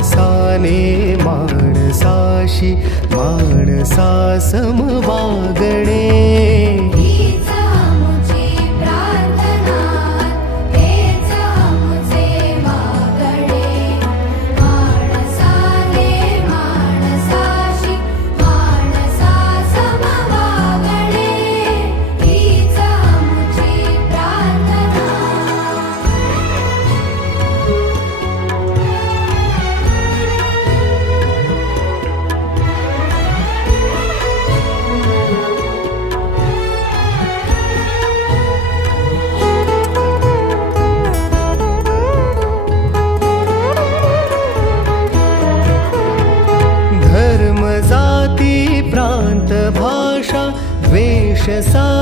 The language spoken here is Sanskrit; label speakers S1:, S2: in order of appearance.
S1: माणसाने माणसाशी माणसा समवागणे सा